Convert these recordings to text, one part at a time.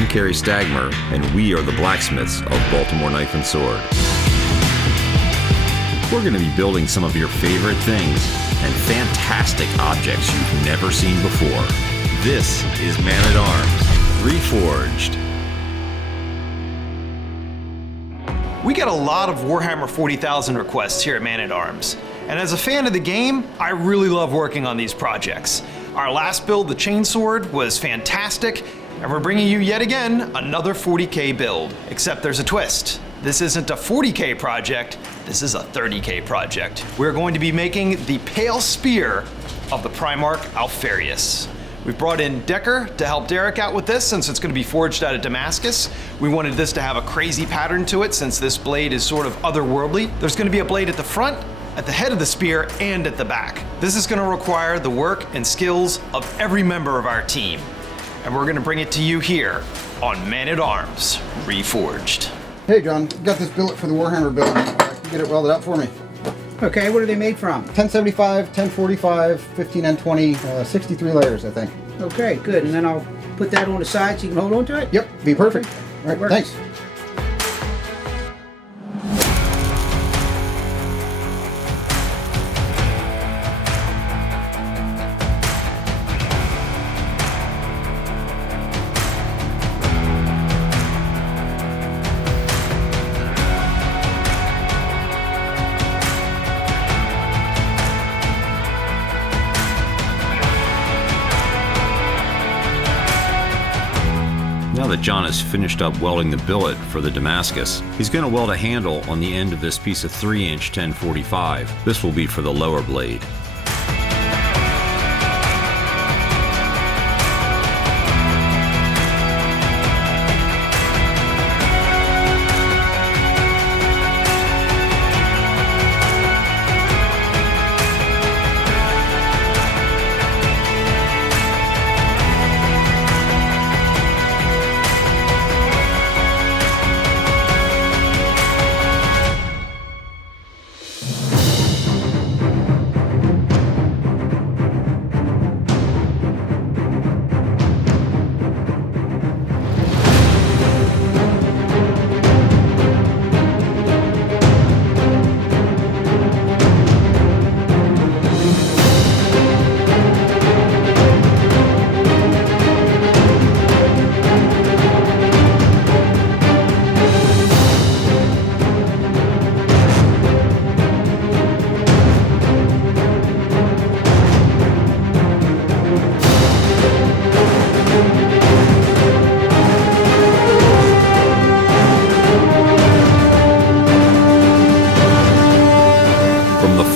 I'm Kerry Stagmer, and we are the Blacksmiths of Baltimore Knife and Sword. We're going to be building some of your favorite things and fantastic objects you've never seen before. This is Man-at-Arms, REFORGED. We get a lot of Warhammer 40,000 requests here at Man-at-Arms. And as a fan of the game, I really love working on these projects. Our last build, the Chainsword, was fantastic, and we're bringing you yet again another 40K build. Except there's a twist. This isn't a 40K project, this is a 30K project. We're going to be making the Pale Spear of the Primarch Alpharius. We've brought in Decker to help Derek out with this since it's going to be forged out of Damascus. We wanted this to have a crazy pattern to it since this blade is sort of otherworldly. There's going to be a blade at the front, at the head of the spear, and at the back. This is going to require the work and skills of every member of our team. And we're going to bring it to you here on Man-at-Arms REFORGED. Hey John, got this billet for the Warhammer build. Can you get it welded up for me? Okay, what are they made from? 1075, 1045, 15N20, 63 layers, I think. Okay, good. And then I'll put that on the side so you can hold on to it? Yep, be perfect. All right, thanks. Now that John has finished up welding the billet for the Damascus, he's going to weld a handle on the end of this piece of 3-inch 1045. This will be for the lower blade.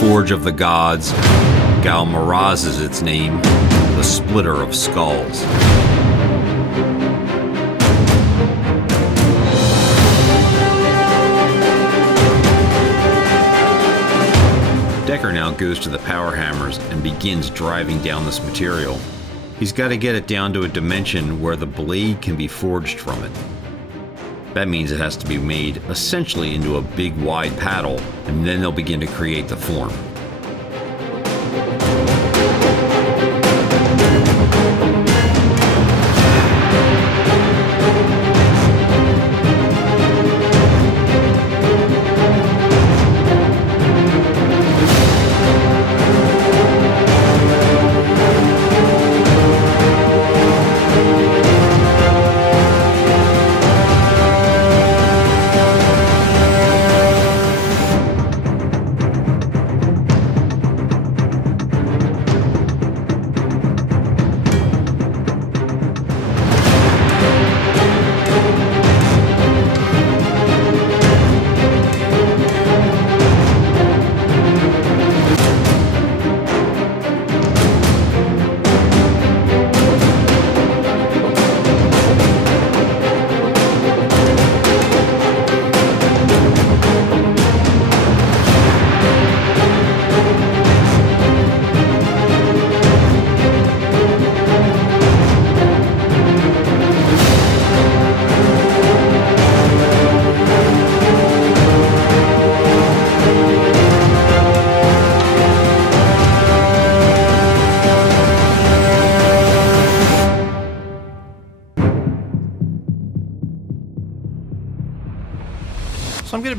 Forge of the Gods, Ghal Maraz is its name, the Splitter of Skulls. Decker now goes to the power hammers and begins driving down this material. He's got to get it down to a dimension where the blade can be forged from it. That means it has to be made essentially into a big wide paddle, and then they'll begin to create the form.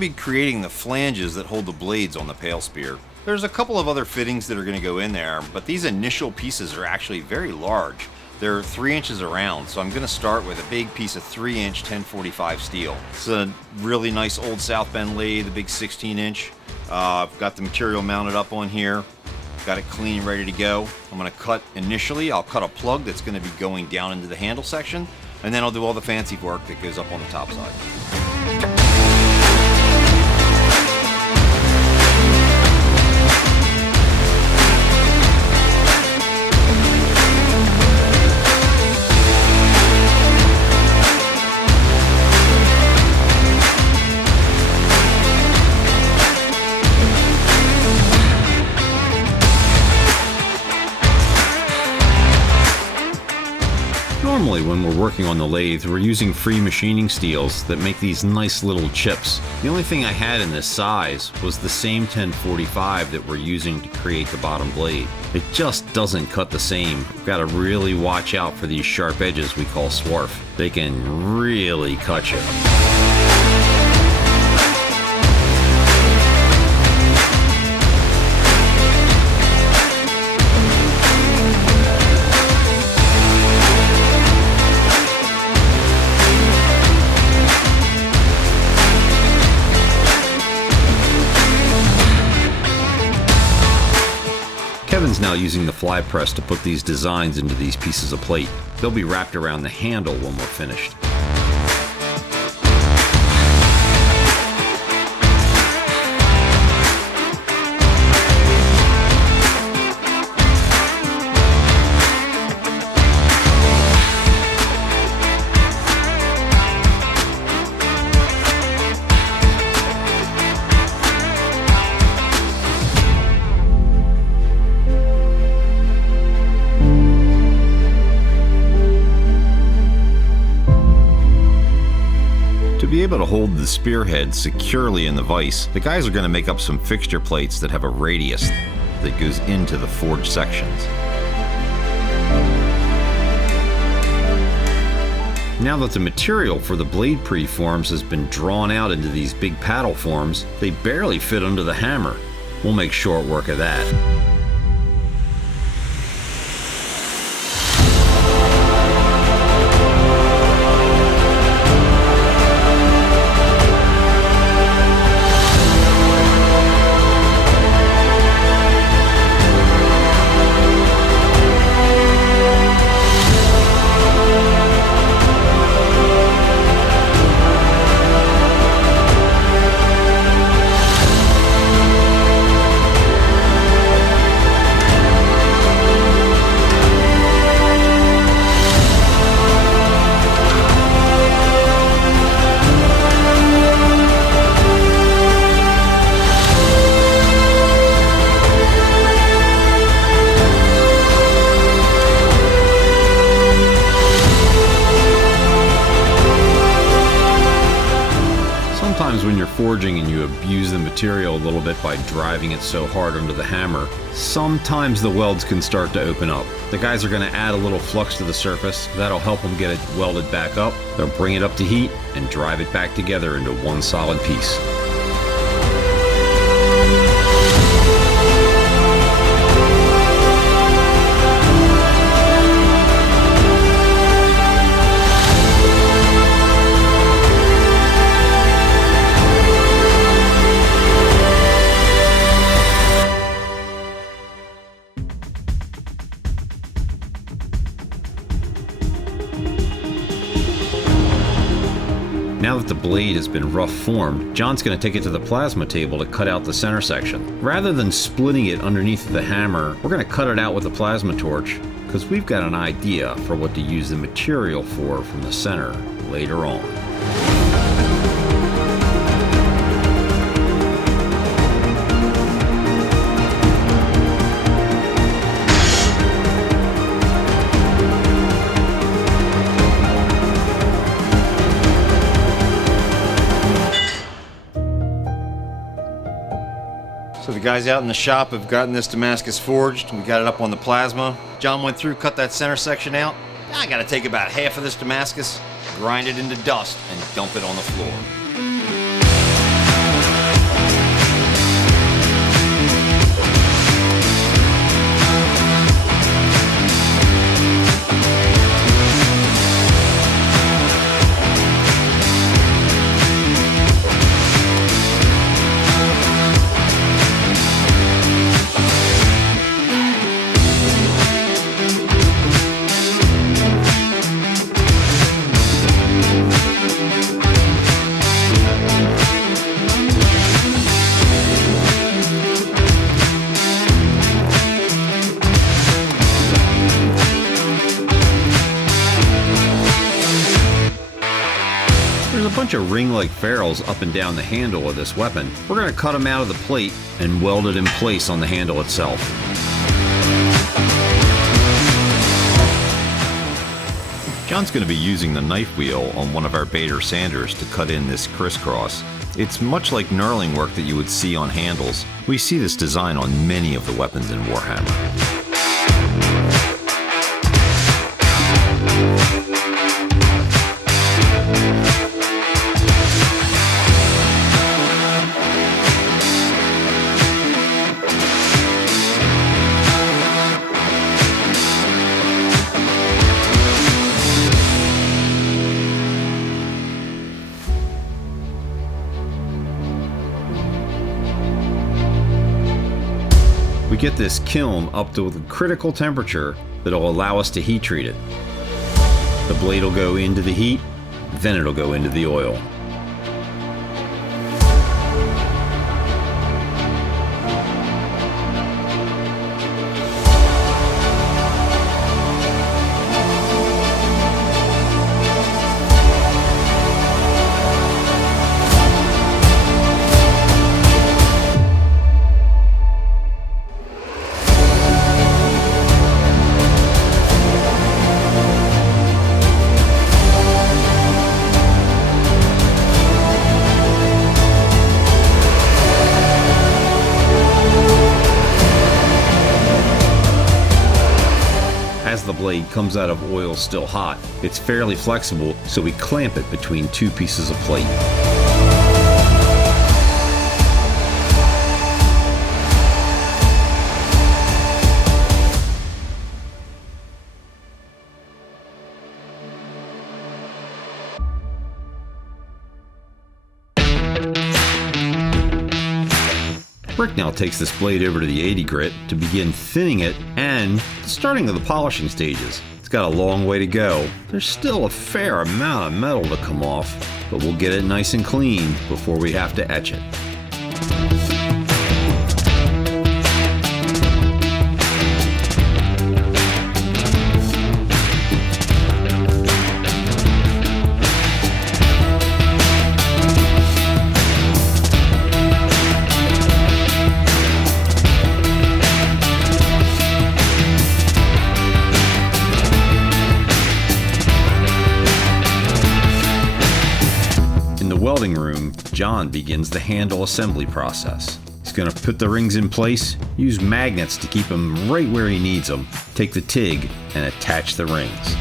be creating the flanges that hold the blades on the pale spear. There's a couple of other fittings that are going to go in there, but these initial pieces are actually very large. They're 3 inches around, so I'm going to start with a big piece of 3-inch 1045 steel. It's a really nice old South Bend lathe, the big 16-inch. I've got the material mounted up on here. Got it clean, ready to go. I'm going to cut initially. I'll cut a plug that's going to be going down into the handle section, and then I'll do all the fancy work that goes up on the top side. Normally when we're working on the lathe, we're using free machining steels that make these nice little chips. The only thing I had in this size was the same 1045 that we're using to create the bottom blade. It just doesn't cut the same. We've got to really watch out for these sharp edges we call swarf. They can really cut you. Kevin's now using the fly press to put these designs into these pieces of plate. They'll be wrapped around the handle when we're finished. To be able to hold the spearhead securely in the vise, the guys are going to make up some fixture plates that have a radius that goes into the forged sections. Now that the material for the blade preforms has been drawn out into these big paddle forms, they barely fit under the hammer. We'll make short work of that. Sometimes when you're forging and you abuse the material a little bit by driving it so hard under the hammer, sometimes the welds can start to open up. The guys are going to add a little flux to the surface. That'll help them get it welded back up. They'll bring it up to heat and drive it back together into one solid piece. Now that the blade has been rough formed, John's going to take it to the plasma table to cut out the center section. Rather than splitting it underneath the hammer, we're going to cut it out with a plasma torch, because we've got an idea for what to use the material for from the center later on. So the guys out in the shop have gotten this Damascus forged. We got it up on the plasma. John went through, cut that center section out. I gotta take about half of this Damascus, grind it into dust, and dump it on the floor. bunch of ring-like ferrules up and down the handle of this weapon, we're going to cut them out of the plate and weld it in place on the handle itself. John's going to be using the knife wheel on one of our Bader sanders to cut in this crisscross. It's much like knurling work that you would see on handles. We see this design on many of the weapons in Warhammer. We get this kiln up to the critical temperature that'll allow us to heat treat it. The blade will go into the heat, then it'll go into the oil. As the blade comes out of oil still hot, it's fairly flexible, so we clamp it between two pieces of plate. Rick now takes this blade over to the 80 grit to begin thinning it and starting the polishing stages. It's got a long way to go. There's still a fair amount of metal to come off, but we'll get it nice and clean before we have to etch it. Welding room, John begins the handle assembly process. He's going to put the rings in place, use magnets to keep them right where he needs them, take the TIG and attach the rings.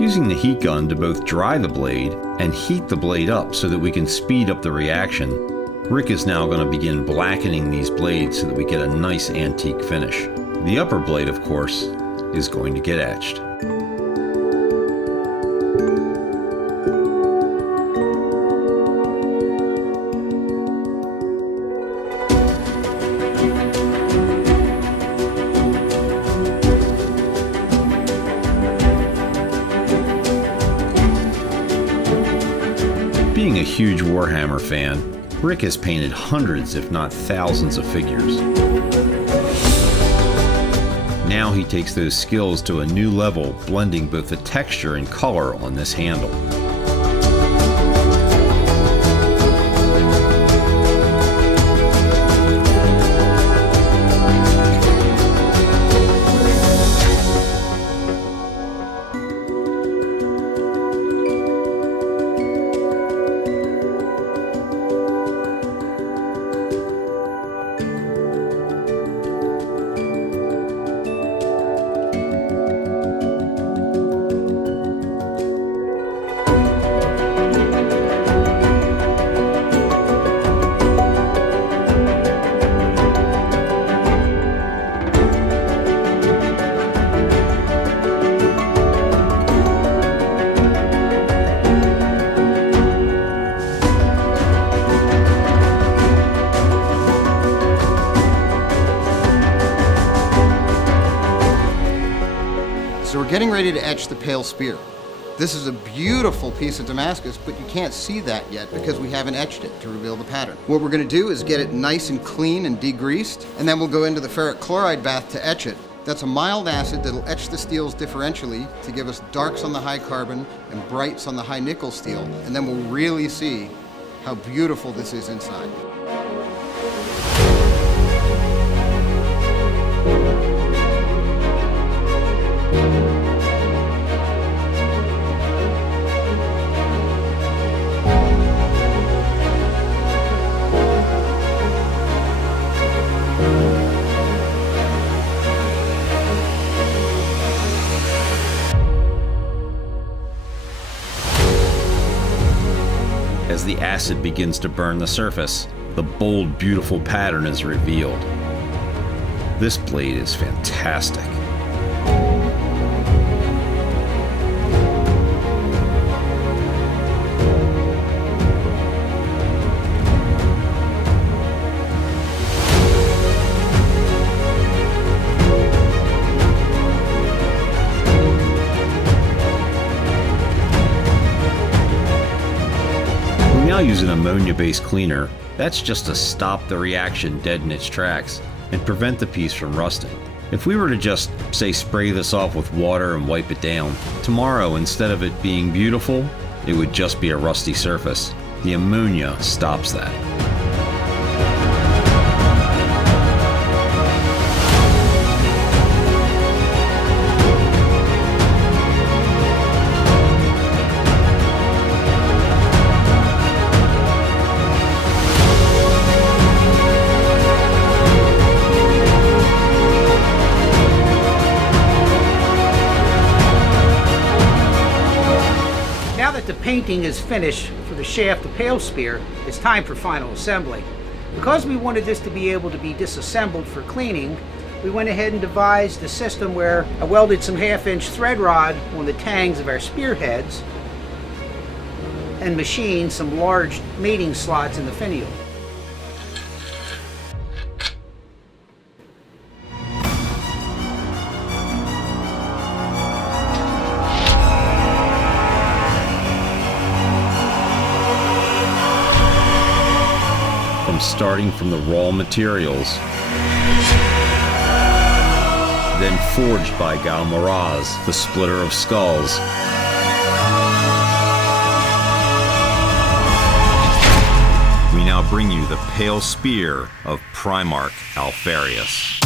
Using the heat gun to both dry the blade and heat the blade up so that we can speed up the reaction, Rick is now going to begin blackening these blades so that we get a nice antique finish. The upper blade, of course, is going to get etched. Being a huge Warhammer fan, Rick has painted hundreds if not thousands of figures. Now he takes those skills to a new level, blending both the texture and color on this handle. getting ready to etch the pale spear. This is a beautiful piece of Damascus, but you can't see that yet because we haven't etched it to reveal the pattern. What we're going to do is get it nice and clean and degreased, and then we'll go into the ferric chloride bath to etch it. That's a mild acid that'll etch the steels differentially to give us darks on the high carbon and brights on the high nickel steel, and then we'll really see how beautiful this is inside. As the acid begins to burn the surface, the bold, beautiful pattern is revealed. This blade is fantastic. Use an ammonia-based cleaner. That's just to stop the reaction dead in its tracks and prevent the piece from rusting. If we were to just, say, spray this off with water and wipe it down, tomorrow, instead of it being beautiful, it would just be a rusty surface. The ammonia stops that. The painting is finished for the shaft of pale spear, it's time for final assembly. Because we wanted this to be able to be disassembled for cleaning, we went ahead and devised a system where I welded some 1/2-inch thread rod on the tangs of our spearheads and machined some large mating slots in the finial. Starting from the raw materials, then forged by Ghal Maraz, the splitter of skulls. We now bring you the pale spear of Primarch Alpharius.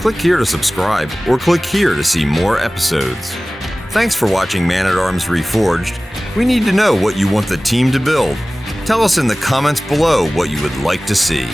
Click here to subscribe, or click here to see more episodes. Thanks for watching Man-at-Arms Reforged. We need to know what you want the team to build. Tell us in the comments below what you would like to see.